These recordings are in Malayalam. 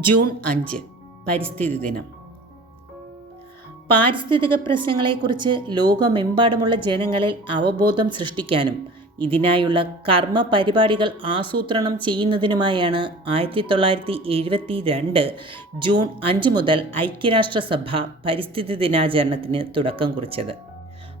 ജൂൺ അഞ്ച് പരിസ്ഥിതി ദിനം. പാരിസ്ഥിതിക പ്രശ്നങ്ങളെക്കുറിച്ച് ലോകമെമ്പാടുമുള്ള ജനങ്ങളിൽ അവബോധം സൃഷ്ടിക്കാനും ഇതിനായുള്ള കർമ്മ പരിപാടികൾ ആസൂത്രണം ചെയ്യുന്നതിനുമായാണ് ആയിരത്തി തൊള്ളായിരത്തി എഴുപത്തി രണ്ട് ജൂൺ അഞ്ച് മുതൽ ഐക്യരാഷ്ട്രസഭ പരിസ്ഥിതി ദിനാചരണത്തിന് തുടക്കം കുറിച്ചത്.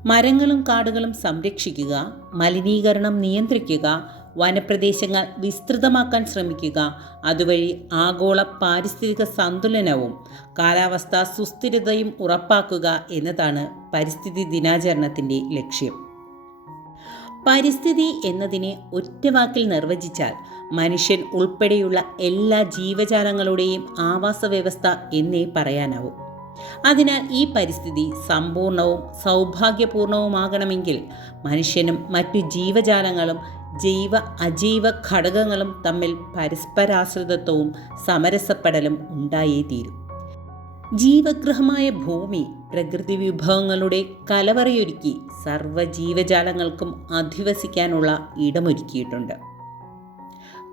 മരങ്ങളും കാടുകളും സംരക്ഷിക്കുക മലിനീകരണം നിയന്ത്രിക്കുക വനപ്രദേശങ്ങൾ വിസ്തൃതമാക്കാൻ ശ്രമിക്കുക. അതുവഴി ആഗോള പാരിസ്ഥിതിക സന്തുലനവും കാലാവസ്ഥാ സുസ്ഥിരതയും ഉറപ്പാക്കുക എന്നതാണ് പരിസ്ഥിതി ദിനാചരണത്തിന്റെ ലക്ഷ്യം. പരിസ്ഥിതി എന്നതിനെ ഒറ്റവാക്കിൽ നിർവചിച്ചാൽ മനുഷ്യൻ ഉൾപ്പെടെയുള്ള എല്ലാ ജീവജാലങ്ങളുടെയും ആവാസ വ്യവസ്ഥ എന്നേ പറയാനാവും. അതിനാൽ ഈ പരിസ്ഥിതി സമ്പൂർണവും സൗഭാഗ്യപൂർണവുമാകണമെങ്കിൽ മനുഷ്യനും മറ്റു ജീവജാലങ്ങളും ജൈവ അജൈവ ഘടകങ്ങളും തമ്മിൽ പരസ്പരാശ്രിതത്വവും സമരസപ്പെടലും ഉണ്ടായേ തീരും. ജീവഗ്രഹമായ ഭൂമി പ്രകൃതി വിഭവങ്ങളുടെ കലവറയൊരുക്കി സർവ ജീവജാലങ്ങൾക്കും അധിവസിക്കാനുള്ള ഇടമൊരുക്കിയിട്ടുണ്ട്.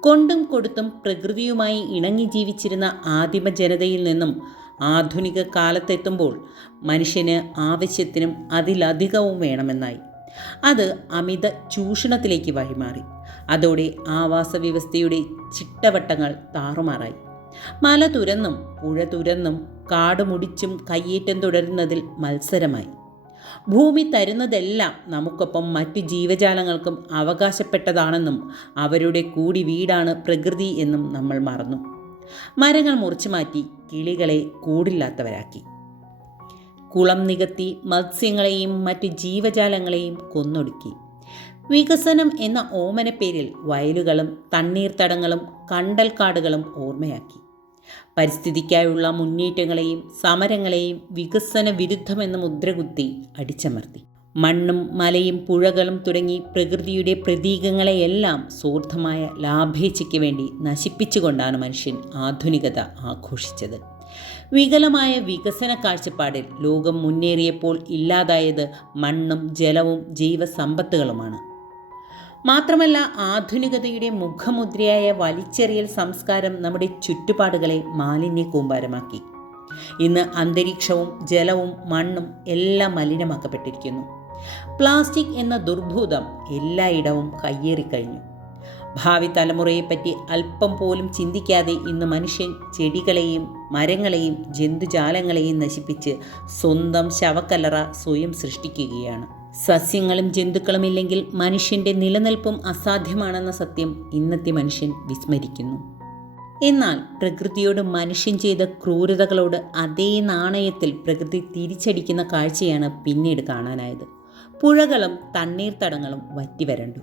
കൊണ്ടും കൊടുത്തും പ്രകൃതിയുമായി ഇണങ്ങി ജീവിച്ചിരുന്ന ആദിമ ജനതയിൽ നിന്നും ആധുനിക കാലത്തെത്തുമ്പോൾ മനുഷ്യന് ആവശ്യത്തിനും അതിലധികവും വേണമെന്നായി. അത് അമിത ചൂഷണത്തിലേക്ക് വഴിമാറി. അതോടെ ആവാസ വ്യവസ്ഥയുടെ ചിട്ടവട്ടങ്ങൾ താറുമാറായി. മല തുരന്നും പുഴ തുരന്നും കാട് മുടിച്ചും കയ്യേറ്റം തുടരുന്നതിൽ മത്സരമായി. ഭൂമി തരുന്നതെല്ലാം നമുക്കൊപ്പം മറ്റ് ജീവജാലങ്ങൾക്കും അവകാശപ്പെട്ടതാണെന്നും അവരുടെ കൂടി വീടാണ് പ്രകൃതി എന്നും നമ്മൾ മറന്നു. മരങ്ങൾ മുറിച്ചു മാറ്റി കിളികളെ കൂടില്ലാത്തവരാക്കി. കുളം നികത്തി മത്സ്യങ്ങളെയും മറ്റ് ജീവജാലങ്ങളെയും കൊന്നൊടുക്കി. വികസനം എന്ന ഓമനപ്പേരിൽ വയലുകളും തണ്ണീർത്തടങ്ങളും കണ്ടൽക്കാടുകളും ഓർമ്മയാക്കി. പരിസ്ഥിതിക്കായുള്ള മുന്നേറ്റങ്ങളെയും സമരങ്ങളെയും വികസന വിരുദ്ധമെന്ന മുദ്രകുത്തി അടിച്ചമർത്തി. മണ്ണും മലയും പുഴകളും തുടങ്ങി പ്രകൃതിയുടെ പ്രതീകങ്ങളെയെല്ലാം സ്വാർത്ഥമായ ലാഭേച്ഛയ്ക്ക് വേണ്ടി നശിപ്പിച്ചുകൊണ്ടാണ് മനുഷ്യൻ ആധുനികത ആഘോഷിച്ചത്. വികലമായ വികസന കാഴ്ചപ്പാടിൽ ലോകം മുന്നേറിയപ്പോൾ ഇല്ലാതായത് മണ്ണും ജലവും ജൈവസമ്പത്തുകളുമാണ്. മാത്രമല്ല ആധുനികതയുടെ മുഖമുദ്രയായ വലിച്ചെറിയൽ സംസ്കാരം നമ്മുടെ ചുറ്റുപാടുകളെ മാലിന്യ കൂമ്പാരമാക്കി ഇന്ന് അന്തരീക്ഷവും ജലവും മണ്ണും എല്ലാം മലിനമാക്കപ്പെട്ടിരിക്കുന്നു. പ്ലാസ്റ്റിക് എന്ന ദുർഭൂതം എല്ലായിടവും കയ്യേറിക്കഴിഞ്ഞു. ഭാവി തലമുറയെപ്പറ്റി അല്പം പോലും ചിന്തിക്കാതെ ഇന്ന് മനുഷ്യൻ ചെടികളെയും മരങ്ങളെയും ജന്തുജാലങ്ങളെയും നശിപ്പിച്ച് സ്വന്തം ശവക്കലറ സ്വയം സൃഷ്ടിക്കുകയാണ്. സസ്യങ്ങളും ജന്തുക്കളും ഇല്ലെങ്കിൽ മനുഷ്യന്റെ നിലനിൽപ്പും അസാധ്യമാണെന്ന സത്യം ഇന്നത്തെ മനുഷ്യൻ വിസ്മരിക്കുന്നു. എന്നാൽ പ്രകൃതിയോട് മനുഷ്യൻ ചെയ്ത ക്രൂരതകളോട് അതേ നാണയത്തിൽ പ്രകൃതി തിരിച്ചടിക്കുന്ന കാഴ്ചയാണ് പിന്നീട് കാണാനായത്. പുഴകളും തണ്ണീർത്തടങ്ങളും വറ്റിവരണ്ടു.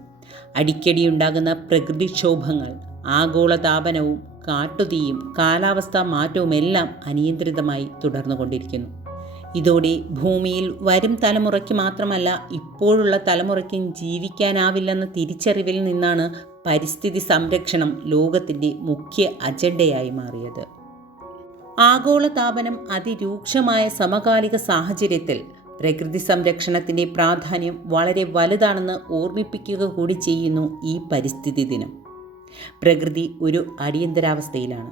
അടിക്കടി ഉണ്ടാകുന്ന പ്രകൃതിക്ഷോഭങ്ങൾ ആഗോളതാപനവും കാട്ടുതീയും കാലാവസ്ഥാ മാറ്റവുമെല്ലാം അനിയന്ത്രിതമായി തുടർന്നുകൊണ്ടിരിക്കുന്നു. ഇതോടെ ഭൂമിയിൽ വരും തലമുറയ്ക്ക് മാത്രമല്ല ഇപ്പോഴുള്ള തലമുറയ്ക്കും ജീവിക്കാനാവില്ലെന്ന തിരിച്ചറിവിൽ നിന്നാണ് പരിസ്ഥിതി സംരക്ഷണം ലോകത്തിന്റെ മുഖ്യ അജണ്ടയായി മാറിയത്. ആഗോളതാപനം അതിരൂക്ഷമായ സമകാലിക സാഹചര്യത്തിൽ പ്രകൃതി സംരക്ഷണത്തിന്റെ പ്രാധാന്യം വളരെ വലുതാണെന്ന് ഓർമ്മിപ്പിക്കുക കൂടി ചെയ്യുന്നു ഈ പരിസ്ഥിതി ദിനം. പ്രകൃതി ഒരു അടിയന്തരാവസ്ഥയിലാണ്.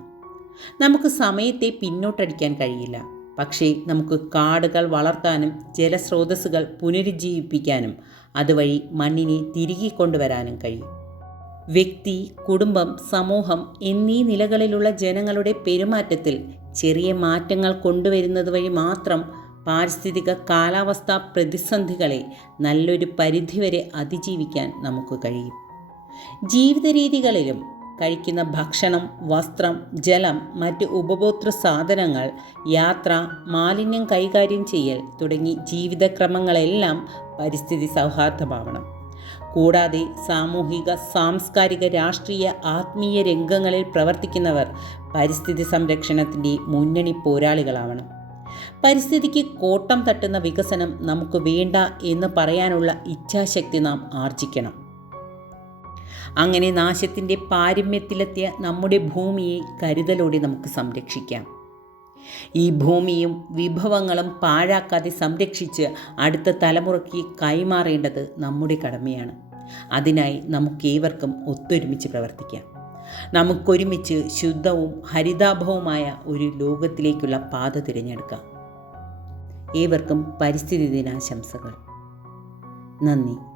നമുക്ക് സമയത്തെ പിന്നോട്ടടിക്കാൻ കഴിയില്ല. പക്ഷേ നമുക്ക് കാടുകൾ വളർത്താനും ജലസ്രോതസ്സുകൾ പുനരുജ്ജീവിപ്പിക്കാനും അതുവഴി മണ്ണിനെ തിരികെ കൊണ്ടുവരാനും കഴിയും. വ്യക്തി കുടുംബം സമൂഹം എന്നീ നിലകളിലുള്ള ജനങ്ങളുടെ പെരുമാറ്റത്തിൽ ചെറിയ മാറ്റങ്ങൾ കൊണ്ടുവരുന്നത് വഴി മാത്രം പാരിസ്ഥിതിക കാലാവസ്ഥാ പ്രതിസന്ധികളെ നല്ലൊരു പരിധിവരെ അതിജീവിക്കാൻ നമുക്ക് കഴിയും. ജീവിത രീതികളിലും കഴിക്കുന്ന ഭക്ഷണം വസ്ത്രം ജലം മറ്റ് ഉപഭോക്തൃ സാധനങ്ങൾ യാത്ര മാലിന്യം കൈകാര്യം ചെയ്യൽ തുടങ്ങി ജീവിതക്രമങ്ങളെല്ലാം പരിസ്ഥിതി സൗഹാർദ്ദമാവണം. കൂടാതെ സാമൂഹിക സാംസ്കാരിക രാഷ്ട്രീയ ആത്മീയ രംഗങ്ങളിൽ പ്രവർത്തിക്കുന്നവർ പരിസ്ഥിതി സംരക്ഷണത്തിന്റെ മുന്നണി പോരാളികളാവണം. പരിസ്ഥിതിക്ക് കോട്ടം തട്ടുന്ന വികസനം നമുക്ക് വേണ്ട എന്ന് പറയാനുള്ള ഇച്ഛാശക്തി നാം ആർജിക്കണം. അങ്ങനെ നാശത്തിന്റെ പാരമ്യത്തിലെത്തിയ നമ്മുടെ ഭൂമിയെ കരുതലോടെ നമുക്ക് സംരക്ഷിക്കാം. ഈ ഭൂമിയും വിഭവങ്ങളും പാഴാക്കാതെ സംരക്ഷിച്ച് അടുത്ത തലമുറയ്ക്ക് കൈമാറേണ്ടത് നമ്മുടെ കടമയാണ്. അതിനായി നമുക്കേവർക്കും ഒത്തൊരുമിച്ച് പ്രവർത്തിക്കാം. നമുക്കൊരുമിച്ച് ശുദ്ധവും ഹരിതാഭവുമായ ഒരു ലോകത്തിലേക്കുള്ള പാത തിരഞ്ഞെടുക്കാം. ഏവർക്കും പരിസ്ഥിതി ദിനാശംസകൾ. നന്ദി.